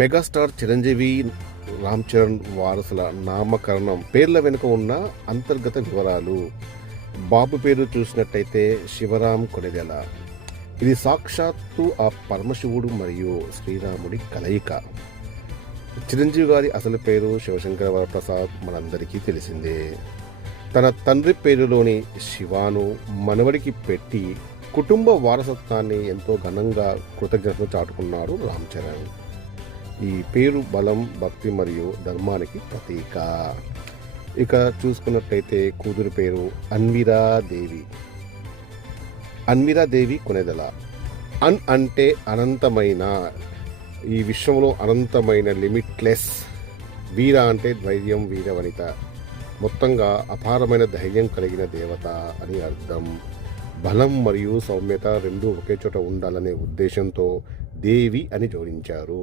Megastar Chiranjeevi Ram Charan వారసుల నామకరణం పేర్ల వెనుక ఉన్న అంతర్గత వివరాలు. బాబు పేరు చూసినట్టయితే శివరాం కొణిదెల. ఇది సాక్షాత్తు ఆ పరమశివుడు మరియు శ్రీరాముడి కలయిక. చిరంజీవి గారి అసలు పేరు శివశంకర వరప్రసాద్ మనందరికీ తెలిసిందే. తన తండ్రి పేరులోని శివాను మనవడికి పెట్టి కుటుంబ వారసత్వాన్ని ఎంతో ఘనంగా కృతజ్ఞతలు చాటుకున్నాడు రామ్ చరణ్. ఈ పేరు బలం, భక్తి మరియు ధర్మానికి ప్రతీక. ఇక చూసుకున్నట్టయితే కూతురు పేరు అన్విరాదేవి. అన్విరాదేవి కొణిదెల. అంటే అనంతమైన, ఈ విశ్వంలో అనంతమైన, లిమిట్లెస్. వీర అంటే ధైర్యం, వీరవనిత. మొత్తంగా అపారమైన ధైర్యం కలిగిన దేవత అని అర్థం. బలం మరియు సౌమ్యత రెండూ ఒకే చోట ఉండాలనే ఉద్దేశంతో దేవి అని జోడించారు.